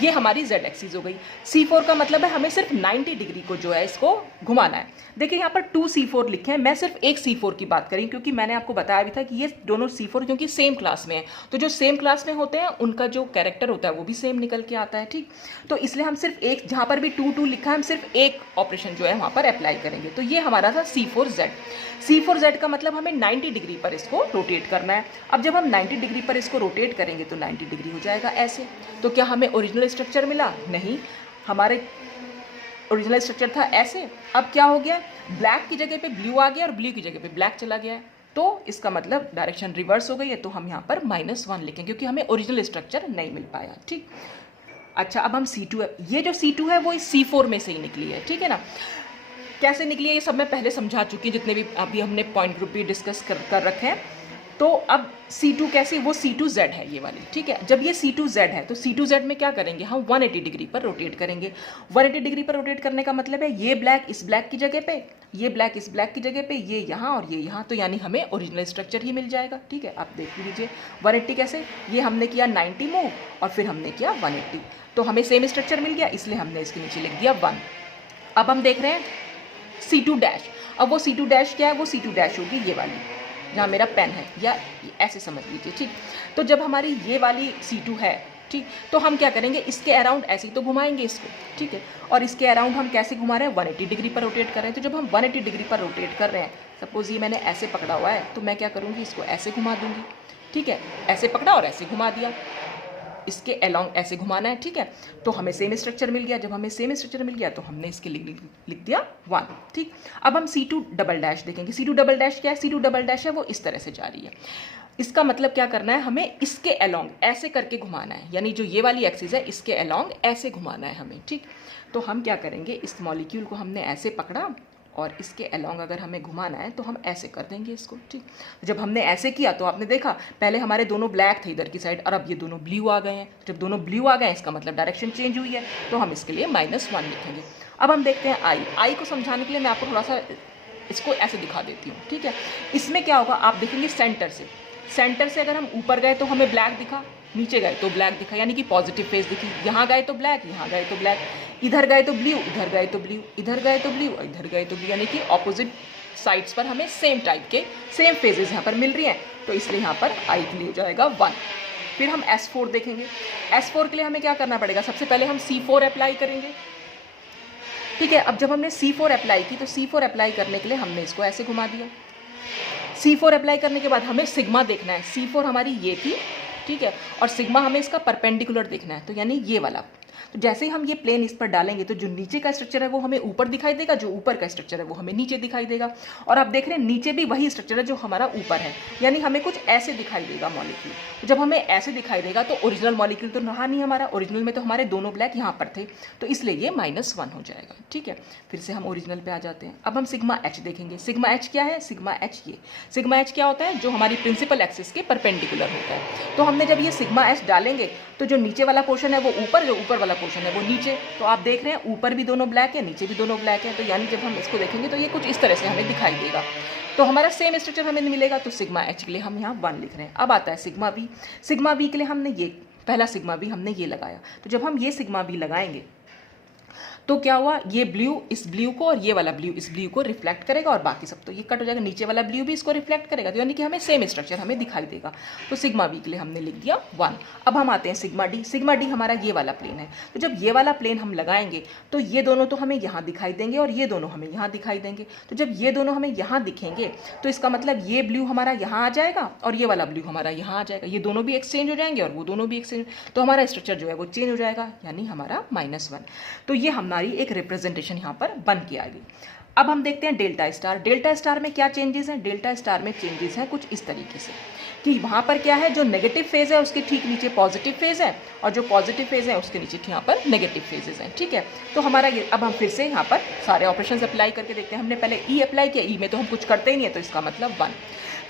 ये हमारी Z एक्सिस हो गई। C4 का मतलब है हमें सिर्फ 90 डिग्री को जो है इसको घुमाना है। देखिए यहाँ पर 2 C4 लिखे हैं, मैं सिर्फ एक C4 की बात करी क्योंकि मैंने आपको बताया भी था कि ये दोनों C4 क्योंकि सेम क्लास में है, तो जो सेम क्लास में होते हैं उनका जो कैरेक्टर होता है वो भी सेम निकल के आता है, ठीक। तो इसलिए हम सिर्फ एक, जहाँ पर भी 2 लिखा है हम सिर्फ एक ऑपरेशन जो है वहाँ पर अप्लाई करेंगे। तो ये हमारा था C4Z। C4Z का मतलब हमें 90 डिग्री पर इसको रोटेट करना है। अब जब हम 90 डिग्री पर इसको रोटेट करेंगे तो 90 डिग्री हो जाएगा ऐसे। तो क्या हमें ओरिजिनल स्ट्रक्चर मिला? नहीं, हमारे ओरिजिनल स्ट्रक्चर था ऐसे। अब क्या हो गया, ब्लैक की जगह पे ब्लू आ गया और ब्लू की जगह पे ब्लैक चला गया है, तो इसका मतलब डायरेक्शन रिवर्स हो गई है। तो हम यहाँ पर -1 लिखेंगे क्योंकि हमें ओरिजिनल स्ट्रक्चर नहीं मिल पाया, ठीक। अच्छा, अब हम C2, ये जो C2 है वो इस C4 में से ही निकली है, ठीक है ना। कैसे निकली है ये सब मैं पहले समझा चुकी हूँ, जितने भी अभी हमने पॉइंट ग्रुप भी डिस्कस कर रखे हैं। तो अब C2 कैसे, वो C2Z है ये वाली, ठीक है। जब ये C2Z है तो C2Z में क्या करेंगे, हम 180 डिग्री पर रोटेट करेंगे। 180 डिग्री पर रोटेट करने का मतलब है ये ब्लैक इस ब्लैक की जगह पे, ये ब्लैक इस ब्लैक की जगह पे, ये यहाँ और ये यहाँ, तो यानी हमें ओरिजिनल स्ट्रक्चर ही मिल जाएगा, ठीक है। आप देख लीजिए 180 कैसे, ये हमने किया 90 मूव और फिर हमने किया 180, तो हमें सेम स्ट्रक्चर मिल गया, इसलिए हमने इसके नीचे लिख दिया 1। अब हम देख रहे हैं C2 डैश। अब वो C2 डैश क्या है, वो C2 डैश होगी ये वाली, जहाँ मेरा पेन है, या ऐसे समझ लीजिए, ठीक। तो जब हमारी ये वाली C2 है, ठीक, तो हम क्या करेंगे, इसके अराउंड ऐसे ही तो घुमाएंगे इसको, ठीक है। और इसके अराउंड हम कैसे घुमा रहे हैं, 180 डिग्री पर रोटेट कर रहे हैं। तो जब हम 180 डिग्री पर रोटेट कर रहे हैं, सपोज ये मैंने ऐसे पकड़ा हुआ है, तो मैं क्या करूँगी, इसको ऐसे घुमा दूँगी, ठीक है। ऐसे पकड़ा और ऐसे घुमा दिया, इसके अलोंग ऐसे घुमाना है, ठीक है। तो हमें सेम स्ट्रक्चर मिल गया। जब हमें सेम स्ट्रक्चर मिल गया तो हमने इसके लिख दिया 1, ठीक। अब हम C2 डबल डैश देखेंगे। C2 डबल डैश क्या है, C2 डबल डैश है वो इस तरह से जा रही है। इसका मतलब क्या करना है, हमें इसके अलोंग ऐसे करके घुमाना है, यानी जो ये वाली एक्सिस है इसके अलोंग ऐसे घुमाना है हमें, ठीक। तो हम क्या करेंगे, इस मॉलिक्यूल को हमने ऐसे पकड़ा और इसके अलोंग अगर हमें घुमाना है तो हम ऐसे कर देंगे इसको, ठीक। जब हमने ऐसे किया तो आपने देखा पहले हमारे दोनों ब्लैक थे इधर की साइड, और अब ये दोनों ब्लू आ गए हैं। जब दोनों ब्लू आ गए इसका मतलब डायरेक्शन चेंज हुई है, तो हम इसके लिए -1 लिखेंगे। अब हम देखते हैं आई को समझाने के लिए मैं आपको थोड़ा सा इसको ऐसे दिखा देती हूँ, ठीक है। इसमें क्या होगा, आप देखेंगे सेंटर से अगर हम ऊपर गए तो हमें ब्लैक दिखा, नीचे गए तो ब्लैक दिखा, यानी कि पॉजिटिव फेज दिखी। यहाँ गए तो ब्लैक, यहाँ गए तो ब्लैक, इधर गए तो ब्लू, इधर गए तो ब्लू, इधर गए तो ब्लू, इधर गए तो ब्लू, यानी कि ऑपोजिट साइड्स पर हमें सेम टाइप के सेम फेजेस यहाँ पर मिल रही हैं। तो इसलिए यहाँ पर आई के लिए हो जाएगा 1। फिर हम S4 देखेंगे। S4 के लिए हमें क्या करना पड़ेगा, सबसे पहले हम C4 अप्लाई करेंगे, ठीक है। अब जब हमने C4 अप्लाई की तो C4 अप्लाई करने के लिए हमने इसको ऐसे घुमा दिया। C4 अप्लाई करने के बाद हमें सिग्मा देखना है। C4 हमारी ये थी, ठीक है, और सिग्मा हमें इसका परपेंडिकुलर देखना है, तो यानी ये वाला। तो जैसे ही हम ये प्लेन इस पर डालेंगे तो जो नीचे का स्ट्रक्चर है वो हमें ऊपर दिखाई देगा, जो ऊपर का स्ट्रक्चर है वो हमें नीचे दिखाई देगा। और आप देख रहे हैं नीचे भी वही स्ट्रक्चर है जो हमारा ऊपर है, यानी हमें कुछ ऐसे दिखाई देगा मॉलिक्यूल। तो जब हमें ऐसे दिखाई देगा तो ओरिजिनल मॉलिक्यूल तो रहा नहीं हमारा, ओरिजिनल में तो हमारे दोनों ब्लैक यहाँ पर थे, तो इसलिए ये -1 हो जाएगा, ठीक है। फिर से हम ओरिजिनल पे आ जाते हैं। अब हम सिग्मा H देखेंगे। सिग्मा H क्या है, सिग्मा H ये सिग्मा H क्या होता है, जो हमारी प्रिंसिपल एक्सिस के परपेंडिकुलर होता है। तो हमने जब ये सिग्मा H डालेंगे तो जो नीचे वाला पोर्शन है वो ऊपर, जो ऊपर वाला पोर्शन है वो नीचे। तो आप देख रहे हैं ऊपर भी दोनों ब्लैक है, नीचे भी दोनों ब्लैक है, तो यानी जब हम इसको देखेंगे तो ये कुछ इस तरह से हमें दिखाई देगा। तो हमारा सेम स्ट्रक्चर हमें मिलेगा। तो सिग्मा H के लिए हम यहाँ 1 लिख रहे हैं। अब आता है सिग्मा B। सिग्मा B के लिए हमने ये पहला सिग्मा B हमने ये लगाया। तो जब हम ये सिग्मा B लगाएंगे तो क्या हुआ, ये ब्लू इस ब्लू को और ये वाला ब्लू इस ब्लू को रिफ्लेक्ट करेगा और बाकी सब तो ये कट हो जाएगा, नीचे वाला ब्लू भी इसको रिफ्लेक्ट करेगा, तो यानी कि हमें सेम स्ट्रक्चर हमें दिखाई देगा। तो सिग्मा बी के लिए हमने लिख दिया 1। अब हम आते हैं सिग्मा डी। सिग्मा डी हमारा ये वाला प्लेन है। तो जब ये वाला प्लेन हम लगाएंगे तो ये दोनों तो हमें यहाँ दिखाई देंगे और ये दोनों हमें यहाँ दिखाई देंगे। तो जब ये दोनों हमें यहाँ दिखेंगे तो इसका मतलब ये ब्लू हमारा यहाँ आ जाएगा और ये वाला ब्लू हमारा यहाँ आ जाएगा, ये दोनों भी एक्सचेंज हो जाएंगे और वो दोनों भी एक्सचेंज, तो हमारा स्ट्रक्चर जो है वो चेंज हो जाएगा, यानी हमारा -1। तो ये हमारी एक रिप्रेजेंटेशन यहाँ पर बन के आ गई। अब हम देखते हैं डेल्टा स्टार। डेल्टा स्टार में क्या चेंजेस हैं? डेल्टा स्टार में चेंजेस हैं कुछ इस तरीके से कि वहाँ पर क्या है, जो नेगेटिव फेज है उसके ठीक नीचे पॉजिटिव फेज है और जो पॉजिटिव फेज है उसके नीचे यहाँ पर नेगेटिव फेजेस हैं, ठीक है। तो हमारा ये, अब हम फिर से यहाँ पर सारे ऑपरेशंस अप्लाई करके देखते हैं। हमने पहले ई अप्लाई किया, ई में तो हम कुछ करते ही नहीं है, तो इसका मतलब 1।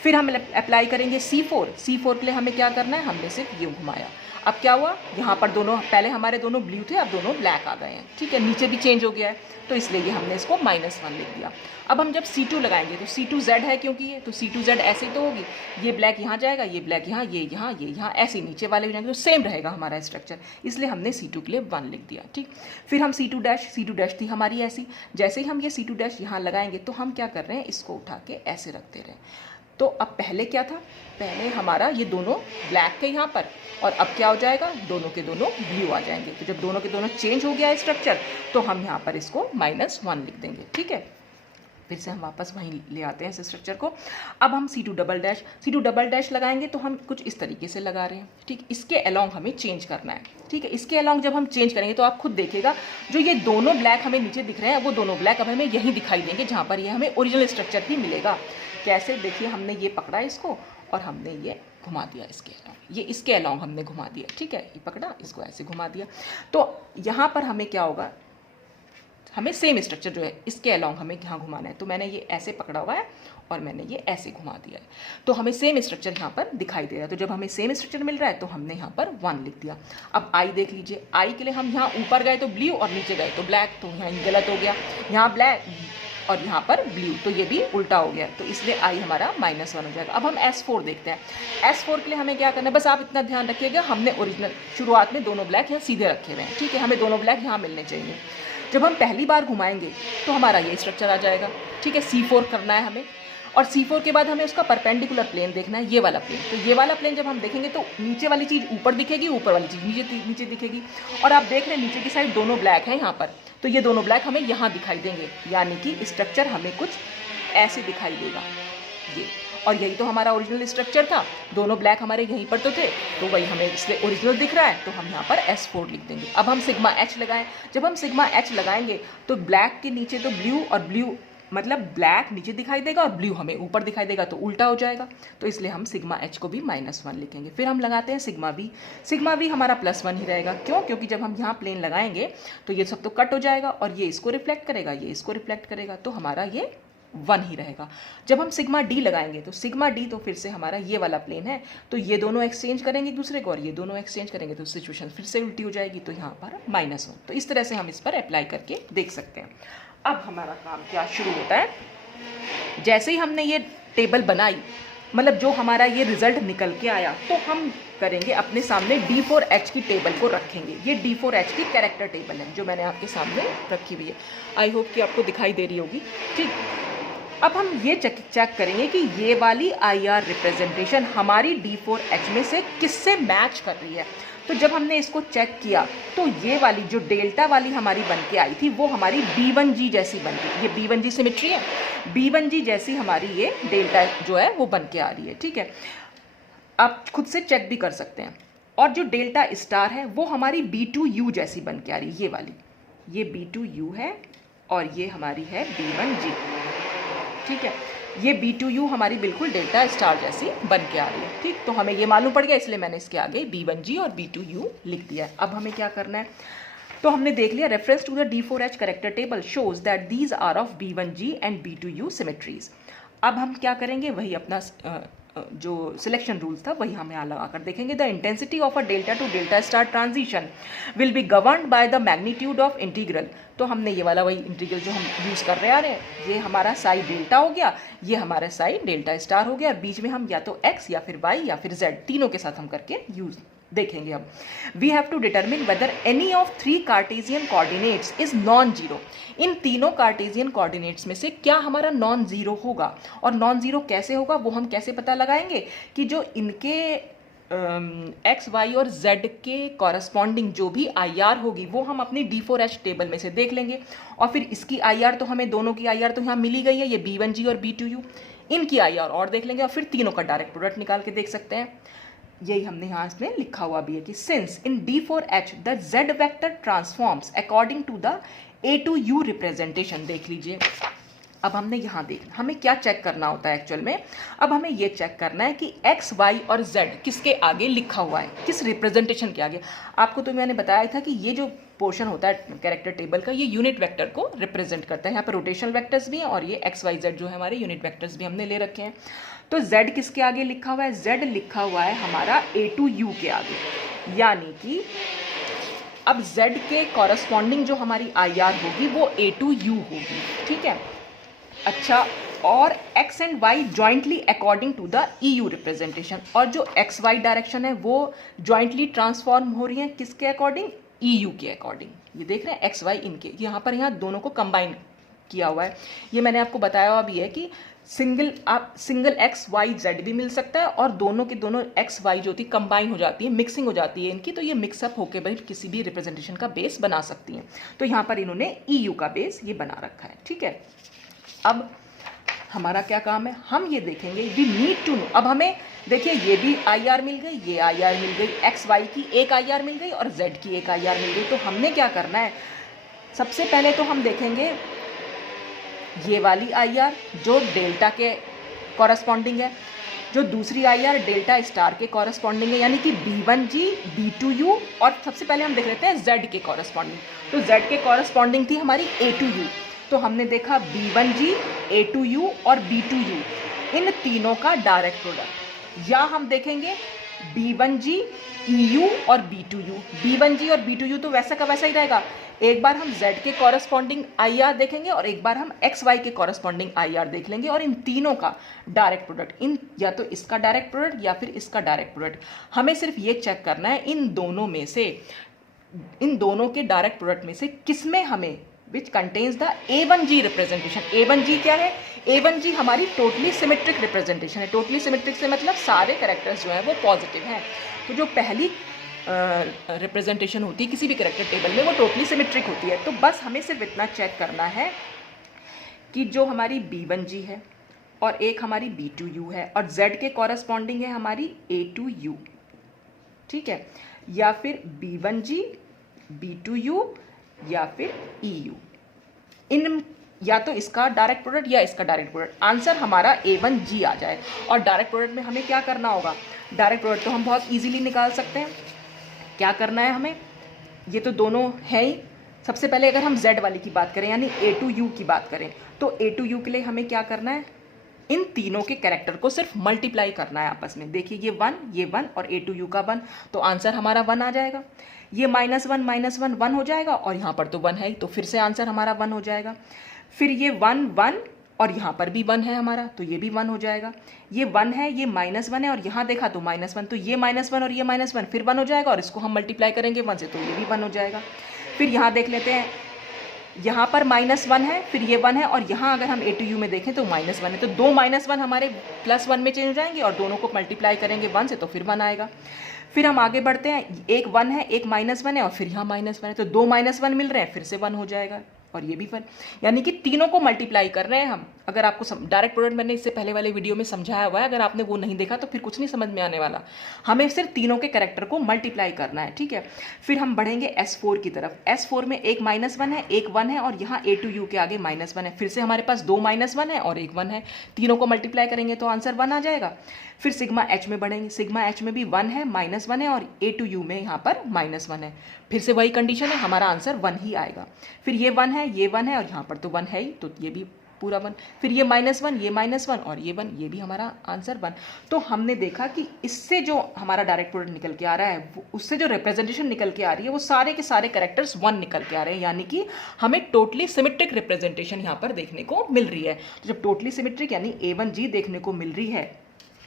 फिर हम अप्लाई करेंगे C4 के लिए हमें क्या करना है, हमने सिर्फ ये घुमाया। अब क्या हुआ, यहाँ पर दोनों, पहले हमारे दोनों ब्लू थे, अब दोनों ब्लैक आ गए हैं, ठीक है, नीचे भी चेंज हो गया है, तो इसलिए ये हमने इसको -1 लिख दिया। अब हम जब C2 लगाएंगे तो C2Z है, क्योंकि ये तो C2Z ऐसे ही तो होगी, ये ब्लैक यहाँ जाएगा, ये ब्लैक यहाँ, ये यहाँ, ऐसे ही नीचे वाले भी जाएंगे, तो सेम रहेगा हमारा स्ट्रक्चर, इसलिए हमने C2 के लिए 1 लिख दिया, ठीक। फिर हम C2 थी हमारी ऐसी, जैसे ही हम ये C2 यहाँ लगाएंगे तो हम क्या कर रहे हैं, इसको उठा के ऐसे रखते रहे। तो अब पहले क्या था, पहले हमारा ये दोनों ब्लैक के यहाँ पर, और अब क्या हो जाएगा, दोनों के दोनों ब्लू आ जाएंगे। तो जब दोनों के दोनों चेंज हो गया है स्ट्रक्चर, तो हम यहाँ पर इसको -1 लिख देंगे, ठीक है। फिर से हम वापस वहीं ले आते हैं इस स्ट्रक्चर को। अब हम C2 लगाएंगे तो हम कुछ इस तरीके से लगा रहे हैं, ठीक। इसके अलोंग हमें चेंज करना है, ठीक है। इसके अलोंग जब हम चेंज करेंगे तो आप खुद देखिएगा, जो ये दोनों ब्लैक हमें नीचे दिख रहे हैं, वो दोनों ब्लैक अब हमें यहीं दिखाई देंगे, जहाँ पर ये हमें ओरिजिनल स्ट्रक्चर ही मिलेगा। कैसे, देखिए, हमने ये पकड़ा इसको और हमने ये घुमा दिया इसके अलोंग, ये इसके अलोंग हमने घुमा दिया, ठीक है, ये पकड़ा, इसको ऐसे घुमा दिया। तो यहाँ पर हमें क्या होगा, हमें सेम स्ट्रक्चर जो है इसके अलोंग हमें यहाँ घुमाना है। तो मैंने ये ऐसे पकड़ा हुआ है और मैंने ये ऐसे घुमा दिया है, तो हमें सेम स्ट्रक्चर यहाँ पर दिखाई दे रहा है। तो जब हमें सेम स्ट्रक्चर मिल रहा है तो हमने यहाँ पर 1 लिख दिया। अब आई देख लीजिए, आई के लिए हम यहाँ ऊपर गए तो ब्लू और नीचे गए तो ब्लैक, तो यहाँ गलत हो गया, यहाँ ब्लैक और यहाँ पर ब्लू, तो ये भी उल्टा हो गया, तो इसलिए आई हमारा -1 हो जाएगा। अब हम S4 देखते हैं। S4 के लिए हमें क्या करना है, बस आप इतना ध्यान रखिएगा, हमने ओरिजिनल शुरुआत में दोनों ब्लैक यहाँ सीधे रखे हुए हैं, ठीक है, हमें दोनों ब्लैक यहाँ मिलने चाहिए। जब हम पहली बार घुमाएंगे तो हमारा ये स्ट्रक्चर आ जाएगा, ठीक है। C4 करना है हमें, और C4 के बाद हमें उसका परपेंडिकुलर प्लेन देखना है, ये वाला प्लेन। तो ये वाला प्लेन जब हम देखेंगे तो नीचे वाली चीज़ ऊपर दिखेगी, ऊपर वाली चीज़ नीचे दिखेगी, और आप देख रहे हैं नीचे की साइड दोनों ब्लैक हैं यहाँ पर, तो ये दोनों ब्लैक हमें यहाँ दिखाई देंगे, यानी कि स्ट्रक्चर हमें कुछ ऐसे दिखाई देगा ये। और यही तो हमारा ओरिजिनल स्ट्रक्चर था, दोनों ब्लैक हमारे यहीं पर तो थे, तो वही हमें इसलिए ओरिजिनल दिख रहा है, तो हम यहाँ पर S4 लिख देंगे। अब हम सिग्मा H लगाएं। जब हम सिग्मा H लगाएंगे तो ब्लैक के नीचे तो ब्लू, और ब्लू मतलब ब्लैक नीचे दिखाई देगा और ब्लू हमें ऊपर दिखाई देगा, तो उल्टा हो जाएगा, तो इसलिए हम सिग्मा H को भी -1 लिखेंगे। फिर हम लगाते हैं सिग्मा V हमारा +1 ही रहेगा। क्यों? क्योंकि जब हम यहाँ प्लेन लगाएंगे तो ये सब तो कट हो जाएगा, और ये इसको रिफ्लेक्ट करेगा, ये इसको रिफ्लेक्ट करेगा, तो हमारा ये 1 ही रहेगा। जब हम सिग्मा D लगाएंगे तो सिग्मा D तो फिर से हमारा ये वाला प्लेन है, तो ये दोनों एक्सचेंज करेंगे एक दूसरे को, और ये दोनों एक्सचेंज करेंगे, तो सिचुएशन फिर से उल्टी हो जाएगी, तो यहाँ पर -1। तो इस तरह से हम इस पर अप्लाई करके देख सकते हैं। अब हमारा काम क्या शुरू होता है, जैसे ही हमने ये टेबल बनाई, मतलब जो हमारा ये रिजल्ट निकल के आया, तो हम करेंगे अपने सामने D4H की टेबल को रखेंगे। ये D4H की कैरेक्टर टेबल है जो मैंने आपके सामने रखी हुई है, आई होप कि आपको दिखाई दे रही होगी, ठीक। अब हम ये चेक करेंगे कि ये वाली IR रिप्रेजेंटेशन हमारी D4H में से किससे मैच कर रही है। तो जब हमने इसको चेक किया तो ये वाली जो डेल्टा वाली हमारी बन के आई थी, वो हमारी B1G जैसी बन गई। ये B1G सिमेट्री है, B1G जैसी हमारी ये डेल्टा जो है वो बन के आ रही है, ठीक है। आप खुद से चेक भी कर सकते हैं। और जो डेल्टा स्टार है वो हमारी B2U जैसी बन के आ रही है, ये वाली, ये B2U है और ये हमारी है B1G, ठीक है। ये B2U हमारी बिल्कुल डेल्टा स्टार जैसी बन के आ रही है, ठीक। तो हमें ये मालूम पड़ गया, इसलिए मैंने इसके आगे B1G और B2U लिख दिया है। अब हमें क्या करना है, तो हमने देख लिया, reference to the D4H character table shows that these are of B1G and B2U symmetries. अब हम क्या करेंगे, वही अपना जो सिलेक्शन रूल्स था वही हम यहाँ लगा कर देखेंगे। The intensity of a delta two delta star transition will B governed by the magnitude of integral. तो हमने ये वाला वही इंटीग्रल जो हम यूज़ कर रहे आ रहे हैं, ये हमारा साई डेल्टा हो गया, ये हमारा साई डेल्टा स्टार हो गया, और बीच में हम या तो x या फिर y या फिर z तीनों के साथ हम करके यूज देखेंगे। अब we have to determine whether any of 3 Cartesian coordinates is non zero. इन तीनों कार्टेशियन कोऑर्डिनेट्स में से क्या हमारा नॉन जीरो होगा, और नॉन जीरो कैसे होगा वो हम कैसे पता लगाएंगे कि जो इनके एक्स वाई और जेड के कॉरस्पॉन्डिंग जो भी IR होगी वो हम अपनी D4H टेबल में से देख लेंगे। और फिर इसकी IR तो हमें दोनों की IR तो यहाँ मिली गई है, ये B1G और B2U, इनकी IR और देख लेंगे, और फिर तीनों का डायरेक्ट प्रोडक्ट निकाल के देख सकते हैं। यही हमने यहाँ इसमें लिखा हुआ भी है कि since in D4H the Z vector transforms according to the A to U representation. देख लीजिए, अब हमने यहाँ देखना, हमें क्या चेक करना होता है एक्चुअल में, अब हमें ये चेक करना है कि x, y और z किसके आगे लिखा हुआ है, किस रिप्रेजेंटेशन के आगे। आपको तो मैंने बताया था कि ये जो पोर्शन होता है कैरेक्टर टेबल का, ये यूनिट वेक्टर को रिप्रेजेंट करता है। यहाँ पर रोटेशनल वेक्टर्स भी हैं और ये एक्स वाई जेड जो है हमारे यूनिट वेक्टर्स भी हमने ले रखे हैं। तो जेड किसके आगे लिखा हुआ है? जेड लिखा हुआ है हमारा ए टू यू के आगे, यानी कि अब z के कॉरस्पॉन्डिंग जो हमारी आई आर होगी वो ए टू यू होगी, ठीक है। अच्छा, और x and y jointly according to the EU representation, और जो एक्स वाई डायरेक्शन है वो जॉइंटली ट्रांसफॉर्म हो रही है किसके अकॉर्डिंग? EU के अकॉर्डिंग। ये देख रहे हैं एक्स वाई इनके, यहाँ दोनों को कंबाइन किया हुआ है। ये मैंने आपको बताया हुआ भी है कि सिंगल एक्स वाई जेड भी मिल सकता है और दोनों के दोनों एक्स वाई जो होती कंबाइन हो जाती है, मिक्सिंग हो जाती है इनकी, तो ये मिक्सअप होकर भाई किसी भी रिप्रेजेंटेशन का बेस बना सकती हैं। तो यहाँ पर इन्होंने EU का बेस ये बना रखा है, ठीक है। अब हमारा क्या काम है? हम ये देखेंगे, वी नीड टू नो। अब हमें देखिए ये भी आई आर मिल गई, ये आई आर मिल गई, एक्स वाई की एक आई आर मिल गई और जेड की एक आई आर मिल गई। तो हमने क्या करना है? सबसे पहले तो हम देखेंगे ये वाली आई आर जो डेल्टा के कॉरस्पॉन्डिंग है, जो दूसरी आई आर डेल्टा स्टार के कॉरस्पॉन्डिंग है, यानी कि B1G B2U, और सबसे पहले हम देख लेते हैं Z के कॉरस्पॉन्डिंग। तो Z के कॉरस्पॉन्डिंग थी हमारी A2U, तो हमने देखा B1G A2U और B2U, इन तीनों का डायरेक्ट प्रोडक्ट, या हम देखेंगे B1G EU और B2U। B1G और B2U तो वैसा का वैसा ही रहेगा। एक बार हम Z के कॉरस्पॉन्डिंग IR देखेंगे और एक बार हम XY के कॉरस्पॉन्डिंग IR देख लेंगे, और इन तीनों का डायरेक्ट प्रोडक्ट, इन या तो इसका डायरेक्ट प्रोडक्ट या फिर इसका डायरेक्ट प्रोडक्ट। हमें सिर्फ ये चेक करना है इन दोनों में से, इन दोनों के डायरेक्ट प्रोडक्ट में से किसमें हमें which contains the A1G representation. A1G क्या है? A1G हमारी टोटली सिमेट्रिक रिप्रेजेंटेशन है। टोटली सिमेट्रिक से मतलब सारे कैरेक्टर्स जो हैं वो पॉजिटिव हैं। तो जो पहली रिप्रेजेंटेशन होती है किसी भी कैरेक्टर टेबल में वो टोटली सिमेट्रिक होती है। तो बस हमें सिर्फ इतना चेक करना है कि जो हमारी B1G है और एक हमारी B2U है और Z के कॉरस्पॉन्डिंग है हमारी A2U, ठीक है, या फिर B1G B2U या फिर EU, इन या तो इसका डायरेक्ट प्रोडक्ट या इसका डायरेक्ट प्रोडक्ट। आंसर हमारा A1G आ जाए। और डायरेक्ट प्रोडक्ट में हमें क्या करना होगा? डायरेक्ट प्रोडक्ट तो हम बहुत इजीली निकाल सकते हैं। क्या करना है हमें? ये तो दोनों है ही। सबसे पहले अगर हम Z वाली की बात करें यानी A2U की बात करें, तो A2U के लिए हमें क्या करना है? इन तीनों के कैरेक्टर को सिर्फ मल्टीप्लाई करना है आपस में। देखिए ये 1 और A2U का 1, तो आंसर हमारा 1 आ जाएगा। ये -1 1 हो जाएगा और यहाँ पर तो 1 है ही, तो फिर से आंसर हमारा 1 हो जाएगा। फिर ये 1 1 और यहाँ पर भी 1 है हमारा, तो ये भी 1 हो जाएगा। ये 1 है, ये -1 है और यहाँ देखा तो -1, तो ये -1 और ये -1 फिर 1 हो जाएगा, और इसको हम मल्टीप्लाई करेंगे 1 से तो ये भी 1 हो जाएगा। फिर यहाँ देख लेते हैं, यहाँ पर -1 है, फिर ये 1 है, और यहाँ अगर हम A2U में देखें तो -1 है, तो दो -1 हमारे +1 में चेंज हो जाएंगे और दोनों को मल्टीप्लाई करेंगे 1 से तो फिर 1 आएगा। फिर हम आगे बढ़ते हैं, एक 1 है, एक -1 है और फिर यहाँ -1 है, तो दो -1 मिल रहे हैं, फिर से 1 हो जाएगा और ये भी 1, यानी कि तीनों को मल्टीप्लाई कर रहे हैं हम। अगर आपको डायरेक्ट प्रोडक्ट मैंने इससे पहले वाले वीडियो में समझाया हुआ है, अगर आपने वो नहीं देखा तो फिर कुछ नहीं समझ में आने वाला। हमें सिर्फ तीनों के कैरेक्टर को मल्टीप्लाई करना है, ठीक है। फिर हम बढ़ेंगे S4 की तरफ। S4 में एक -1 है, एक 1 है और यहाँ A2U के आगे -1 है। फिर से हमारे पास दो -1 है और एक 1 है, तीनों को मल्टीप्लाई करेंगे तो आंसर 1 आ जाएगा। फिर सिग्मा H में बढ़ेंगे, सिग्मा H में भी 1 है, -1 है और A2U में यहाँ पर -1 है। फिर से वही कंडीशन है, हमारा आंसर 1 ही आएगा। फिर ये 1 है, ये 1 है और यहाँ पर तो 1 है ही, तो ये भी पूरा 1। फिर ये -1, ये -1 और ये 1, ये भी हमारा आंसर 1। तो हमने देखा कि इससे जो हमारा डायरेक्ट प्रोडक्ट निकल के आ रहा है, उससे जो रिप्रेजेंटेशन निकल के आ रही है वो सारे के सारे कैरेक्टर्स 1 निकल के आ रहे हैं, यानी कि हमें टोटली सिमेट्रिक रिप्रेजेंटेशन यहाँ पर देखने को मिल रही है। तो जब टोटली सिमेट्रिक यानी A1G देखने को मिल रही है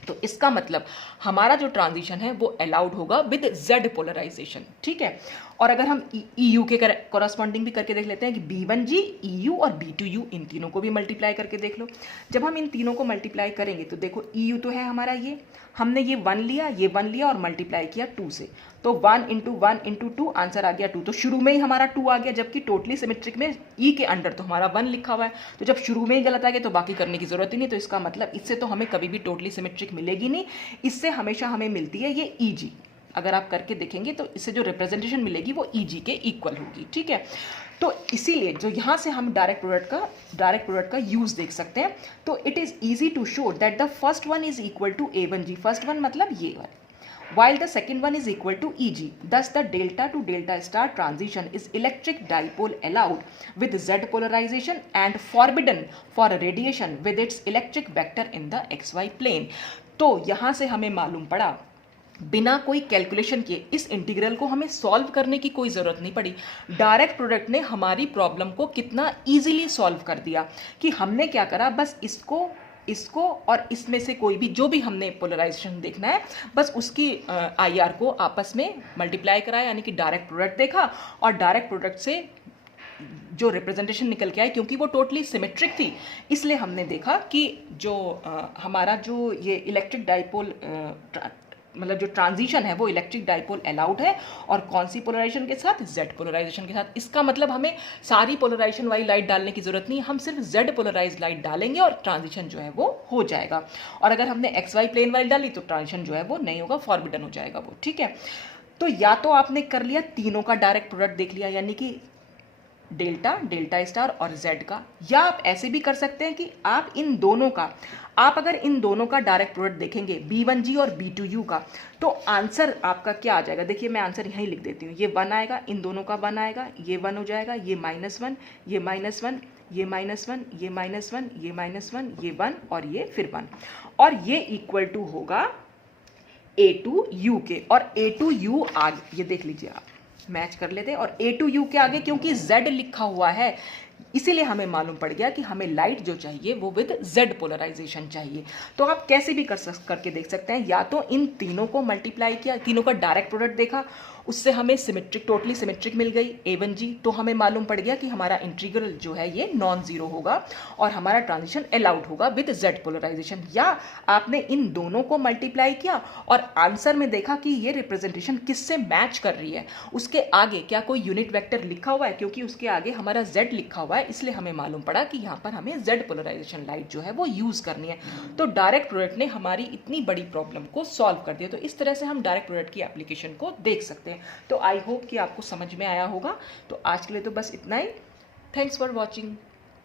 तो इसका मतलब हमारा जो ट्रांजिशन है वो अलाउड होगा विद Z पोलराइजेशन, ठीक है। और अगर हम EU के कॉरस्पॉन्डिंग भी करके देख लेते हैं कि B1G EU और B2U, इन तीनों को भी मल्टीप्लाई करके देख लो। जब हम इन तीनों को मल्टीप्लाई करेंगे तो देखो EU तो है हमारा, ये हमने ये 1 लिया, ये 1 लिया और मल्टीप्लाई किया 2 से, तो 1 × 1 × 2 आंसर आ गया 2। तो शुरू में ही हमारा 2 आ गया, जबकि टोटली सिमेट्रिक में E के अंडर तो हमारा 1 लिखा हुआ है। तो जब शुरू में ही गलत आ गया तो बाकी करने की जरूरत ही नहीं। तो इसका मतलब इससे तो हमें कभी भी टोटली सिमेट्रिक मिलेगी नहीं, इससे हमेशा हमें मिलती है ये EG। अगर आप करके देखेंगे तो इससे जो रिप्रेजेंटेशन मिलेगी वो EG के इक्वल होगी, ठीक है। तो इसीलिए जो यहाँ से हम डायरेक्ट प्रोडक्ट का यूज देख सकते हैं। तो it is easy to show that the first one is equal to A1G। First one मतलब ये वाला, while the second one is equal to Eg. Thus the delta to delta star transition is electric dipole allowed with Z polarization and forbidden for radiation with its electric vector in the xy plane. तो यहाँ से हमें मालूम पड़ा, बिना कोई कैलकुलेशन किए इस इंटीग्रल को हमें सॉल्व करने की कोई ज़रूरत नहीं पड़ी। डायरेक्ट प्रोडक्ट ने हमारी प्रॉब्लम को कितना ईजिली सॉल्व कर दिया कि हमने क्या करा, बस इसको और इसमें से कोई भी जो भी हमने पोलराइजेशन देखना है बस उसकी IR को आपस में मल्टीप्लाई कराया, यानी कि डायरेक्ट प्रोडक्ट देखा और डायरेक्ट प्रोडक्ट से जो रिप्रेजेंटेशन निकल के आई, क्योंकि वो टोटली सिमेट्रिक थी, इसलिए हमने देखा कि जो हमारा जो ये इलेक्ट्रिक डाइपोल मतलब जो ट्रांजिशन है वो इलेक्ट्रिक डाइपोल अलाउड है, और कौन सी पोलराइजेशन के साथ, जेड पोलराइजेशन के साथ। इसका मतलब हमें सारी पोलराइजेशन वाली लाइट डालने की जरूरत नहीं, हम सिर्फ जेड पोलराइज लाइट डालेंगे और ट्रांजिशन जो है वो हो जाएगा। और अगर हमने एक्स वाई प्लेन वाली डाली तो ट्रांजिशन जो है वो नहीं होगा, फॉरबिडन हो जाएगा वो, ठीक है। तो या तो आपने कर लिया तीनों का डायरेक्ट प्रोडक्ट देख लिया, यानी कि डेल्टा, डेल्टा स्टार और जेड का, या आप ऐसे भी कर सकते हैं कि आप इन दोनों का, आप अगर इन दोनों का डायरेक्ट प्रोडक्ट देखेंगे B1G और B2U का, तो आंसर आपका क्या आ जाएगा। देखिए मैं आंसर यहीं लिख देती हूँ, ये 1 आएगा, इन दोनों का 1 आएगा, ये 1 हो जाएगा, ये -1, ये -1, ये -1, ये -1, ये -1, ये 1 और ये फिर 1, और ये इक्वल टू होगा A2U के। और A2U आगे ये देख लीजिए, आप मैच कर लेते हैं, और A2U के आगे क्योंकि Z लिखा हुआ है इसीलिए हमें मालूम पड़ गया कि हमें लाइट जो चाहिए वो विद Z पोलराइजेशन चाहिए। तो आप कैसे भी करके देख सकते हैं, या तो इन तीनों को मल्टीप्लाई किया, तीनों का डायरेक्ट प्रोडक्ट देखा, उससे हमें सिमेट्रिक, टोटली सिमेट्रिक मिल गई A1G, तो हमें मालूम पड़ गया कि हमारा इंटीग्रल जो है ये नॉन जीरो होगा और हमारा ट्रांजिशन अलाउड होगा विद Z पोलराइजेशन। या आपने इन दोनों को मल्टीप्लाई किया और आंसर में देखा कि ये रिप्रेजेंटेशन किससे मैच कर रही है, उसके आगे क्या कोई यूनिट वेक्टर लिखा हुआ है, क्योंकि उसके आगे हमारा Z लिखा हुआ है, इसलिए हमें मालूम पड़ा कि यहाँ पर हमें Z पोलराइजेशन लाइट जो है वो यूज़ करनी है। तो डायरेक्ट प्रोडक्ट ने हमारी इतनी बड़ी प्रॉब्लम को सॉल्व कर दिया। तो इस तरह से हम डायरेक्ट प्रोडक्ट की एप्लीकेशन को देख सकते हैं। तो आई होप कि आपको समझ में आया होगा। तो आज के लिए तो बस इतना ही। Thanks for watching.